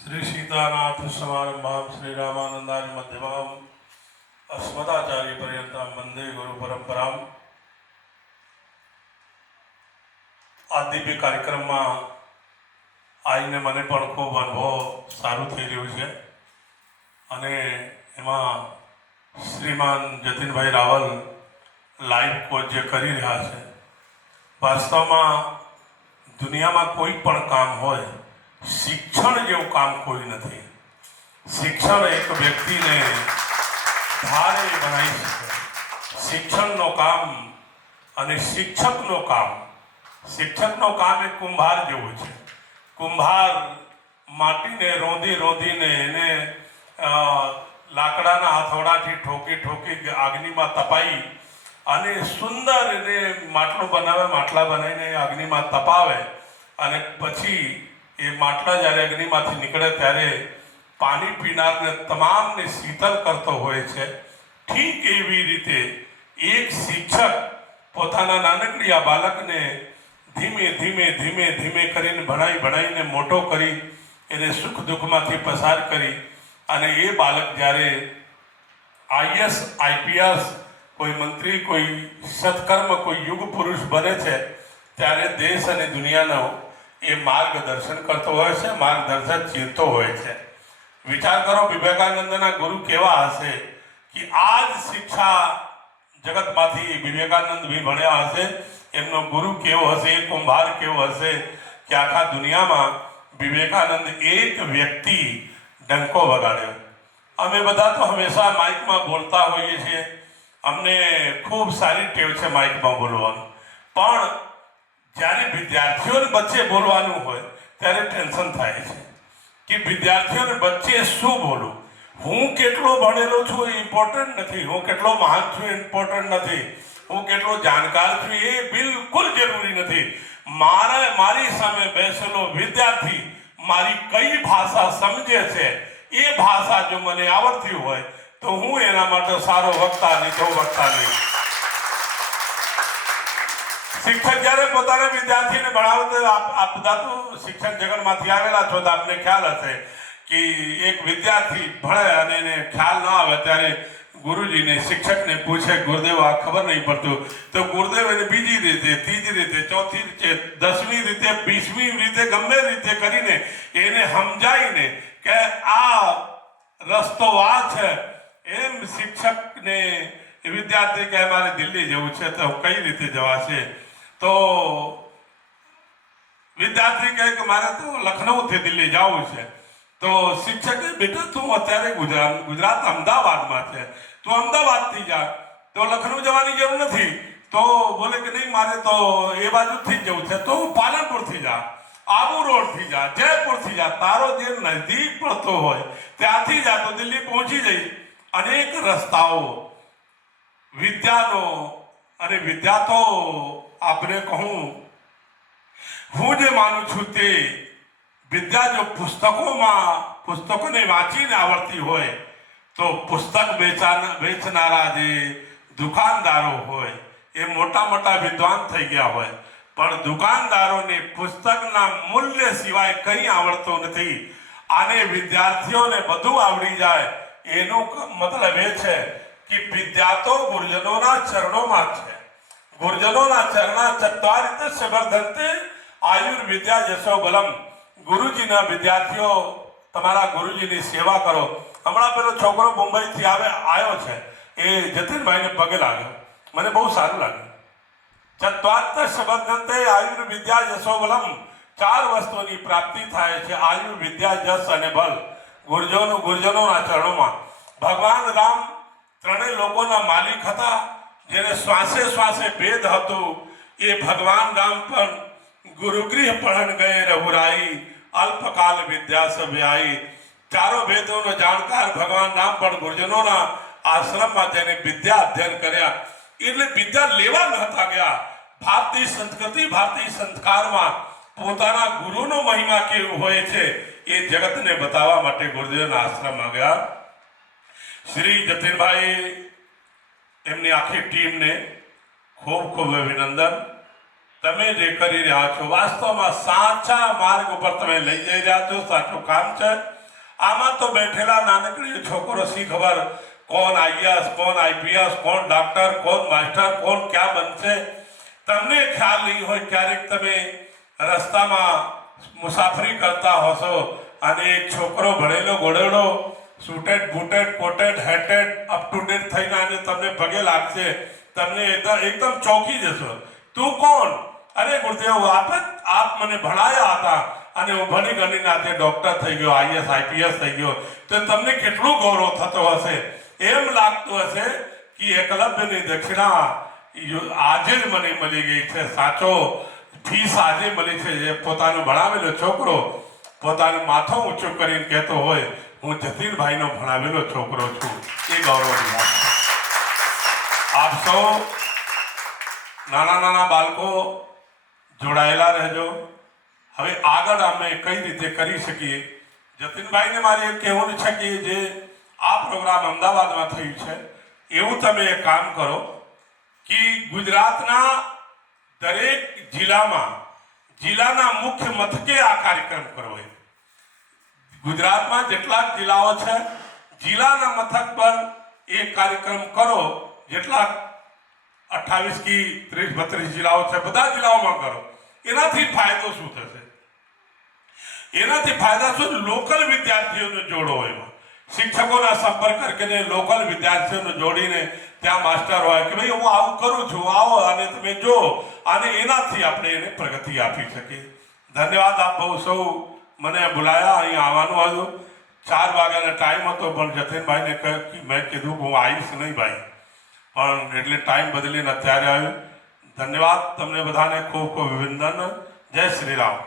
श्री सीतानाथ समारंभां श्री रामानंदारि मध्यमाम् अस्मदाचार्य पर्यंतां वंदे गुरु परंपराम। आ दिव्य कार्यक्रम में आईने मने पण खूब अनुभव सारू थई रह्यो छे अने एमां श्रीमान जतिन भाई रावल लाइव कोच जे करी रह्या छे। वास्तव में दुनिया में कोई पण काम होय शिक्षण जेवुं काम कोई नहीं। शिक्षण एक व्यक्ति ने धारे बनाई सके। शिक्षण नो काम अने शिक्षक नो काम, शिक्षक नो काम एक कुंभार जेवुं छे। कुंभार माटी ने रोंधी रोंधी ने एने लाकड़ाना हथौड़ाथी ठोकी ठोकी आग्नि में तपाई अने सुंदर एने માટલું बनावे, માટલા बनावीने अग्नि में तपावे अने पछी ये માટલા જ્યારે અગ્નિમાંથી નીકળે ત્યારે પાણી પીનારને તમામને શીતલ કરતો હોય છે। ઠીક એવી રીતે એક શિક્ષક પોતાના નાનકડી આ બાળકને ધીમે ધીમે ધીમે ધીમે કરીને ભણાવીને મોટો કરી એને સુખ દુઃખમાંથી પસાર કરી અને એ બાળક જ્યારે આઈએસ આઈપીએસ કોઈ મંત્રી કોઈ સત્કર્મ કોઈ યુગ પુરુષ બને છે ત્યારે દેશ અને દુનિયાનો ये मार्गदर्शन करते होय छे, मार्गदर्शन चीरतो होय छे। विचार करो विवेकानंदना गुरु केवा हशे कि आज शिक्षा जगत मांथी विवेकानंद भी भण्या हशे, एमनो गुरु केवो हशे, कुंभार केवो हशे कि आखा दुनिया में विवेकानंद एक व्यक्ति डंको वगाड्यो। अमे बधा तो हमेशा माइक में बोलता होईए छीए, अमने खूब सारी टेव छे माइक में बोलवानी, पण જ્યારે વિદ્યાર્થીઓને વચ્ચે બોલવાનું હોય ત્યારે ટેન્શન થાય છે કે વિદ્યાર્થીઓને વચ્ચે શું બોલું। હું કેટલો ભણેલો છું એ ઇમ્પોર્ટન્ટ નથી, હું કેટલો મહાન છું એ ઇમ્પોર્ટન્ટ નથી, હું કેટલો જાણકાર છું એ બિલકુલ જરૂરી નથી। મારી સામે બેસેલો વિદ્યાર્થી મારી કઈ ભાષા સમજે છે એ ભાષા જો મને આવડતી હોય તો હું એના માટે સારો વક્તા નહીં તો વક્તા નહીં। शिक्षक जયારે પોતાના વિદ્યાર્થીને ભણાવે તો આપ બધા તો શિક્ષણ જગતમાંથી આવેલા છો તો આપને ખ્યાલ હશે કે એક વિદ્યાર્થી ભણે અને એને ખ્યાલ ન આવે ત્યારે ગુરુજીને શિક્ષકને પૂછે ગુરુદેવ આ ખબર નહીં પડતું તો ગુરુદેવ એને બીજી રીતે ત્રીજી રીતે ચોથી રીતે 10મી રીતે 20મી રીતે ગમે રીતે કરીને એને સમજાવીને કે આ રસ્તો આ છે એમ શિક્ષકને વિદ્યાર્થી કહે મારે દિલ્હી જવું છે તો કઈ રીતે જવાશે तो विद्यार्थी कहे कि मारे तो लखनऊ थे दिल्ली जाऊँ है तो शिक्षक बेटा तू अत्यारे गुजरात अमदावाद में है तो अमदावाद थी जा तो लखनऊ जवानी जरूर नहीं तो बोले कि नहीं मारे तो ये बाजू थी जવું છે तो पालनपुर थी जा, आबू रोड थी जा, जयपुर थी जा, तारो जे नजदीक पड़तो होय त्याथी जा तो दिल्ली पहुंची जाई। अनेक रस्ताओ विद्यानो अरे विद्या तो आपने कहूँ हूँ जे मानु छू ते विद्या जो पुस्तकों ने वाँचीने आवड़ती होय तो पुस्तक वेचनारा जे दुकानदारो होय ए मोटा मोटा विद्वान थई गया होय पण दुकानदारों ने पुस्तकना मूल्य सिवाय कई आवड़तो नथी। आने विद्यार्थियों ने बधु आवड़ी जाए एनो मतलब ए छे कि विद्या तो गुरुजनों चरणों में छे। गुरुजनों चरणा चत्वारित वर्धन्ते आयुर्विद्या यशो बलम। गुरुजीना विद्यार्थियों तमारा गुरुजीनी सेवा करो। हमणा पेलो छोकरो मुंबई थी आयो छे ए जतिन भाई ने पगे लाग्यो, मने बहुत सारू लाग्युं। चत्वारित वर्धन्ते आयुर्विद्या यशो बलम, 4 वस्तुओनी प्राप्ति थाय छे आयु विद्या यश अने बल गुरुजनोना चरणों। भगवान राम त्रणेय लोकोना मालिक हता जेने श्वासे श्वासे भेद हतो ये भगवान राम पर गुरुगृह पढ़न गए रघुराई अल्पकाल विद्या सब आई। चारों वेदों नो जानकार भगवान राम पर गुरुजनों ना आश्रम में जने विद्या अध्ययन कर्या એટલે વિદ્યા લેવા નહોતા ગયા। ભારતીય સંસ્કૃતિ ભારતીય સંસ્કારમાં પોતાના ગુરુનો મહિમા કેવો હોય છે એ જગતને બતાવવા માટે ગુરુજીના આશ્રમમાં ગયા। શ્રી જતીનભાઈ એમની આખી ટીમને ખૂબ ખૂબ અભિનંદન। તમે જે કરી રહ્યા છો વાસ્તવમાં સાચા માર્ગ ઉપર તમે લઈ જઈ રહ્યા છો, સાચું કામ છે. આમાં તો બેઠેલા નાનકડી છોકરો શી ખબર કોણ આઈએએસ, કોણ આઈપીએસ, કોણ ડોક્ટર, કોણ માસ્ટર, કોણ ક્યાં બનશે, તમને ખ્યાલ નહીં હોય. ક્યારેક તમે રસ્તામાં મુસાફરી કરતા હશો અને એક છોકરો ભણેલો ગોળેલો suited booted coated hatted up to date થઈને અને તમને પગે લાગશે, તમને એકદમ ચોંકી જશો. તું કોણ? અરે ગુરુદેવ, આપ મને ભણાયા હતા અને હું ભણી ગણીને આજે ડોક્ટર થઈ ગયો, આઈએસ આઈપીએસ થઈ ગયો, તો તમને કેટલું ગૌરવ થતો હશે. એમ લાગતું હશે કે એકલવ્યની દક્ષિણા આજે જ મને મળી ગઈ છે, સાચો ફીસ આજે મળી છે. જે પોતાનો ભણાવેલો છોકરો પોતાનું માથું ઊંચું કરીને કહેતો હોય હું જતીનભાઈનો ભણાવેલો છોકરો છું, એ ગૌરવની વાત છે. આપ સૌ નાના નાના બાળકો જોડાયેલા રહેજો. હવે આગળ અમે કઈ રીતે કરી શકીએ? જતીનભાઈને મારે એમ કહેવું છે કે જે આ પ્રોગ્રામ અમદાવાદમાં થયું છે એવું તમે એક કામ કરો કે ગુજરાતના દરેક જિલ્લાના મુખ્ય મથકે આ કાર્યક્રમ કરવો. ગુજરાતમાં જેટલા જિલ્લાઓ છે જિલ્લાના મથક પર એક કાર્યક્રમ કરો. જેટલા 28 की 30-32 જિલ્લાઓ છે બધા જિલ્લાઓમાં કરો. એનાથી ફાયદો શું થશે? એનાથી ફાયદા શું? લોકલ વિદ્યાર્થીઓને જોડો. એમાં શિક્ષકોના સંપર્ક કરીને લોકલ વિદ્યાર્થીઓને જોડીને ત્યાં માસ્ટર હોય કે ભાઈ હું આવું કરું છું, આવો અને તમે જો, અને એનાથી આપણે એને પ્રગતિ આપી શકીએ. ધન્યવાદ. આપ બહુ સૌ મને બોલાયા, અહીં આવવાનું હતું. 4 વાગ્યાનો ટાઈમ હતો પણ જતીનભાઈને મેં કીધું હું આવીશ નહીં ભાઈ, પણ એટલે ટાઈમ બદલીને અત્યારે આવ્યું. ધન્યવાદ તમને બધાને, ખૂબ ખૂબ અભિનંદન. જય શ્રી રામ.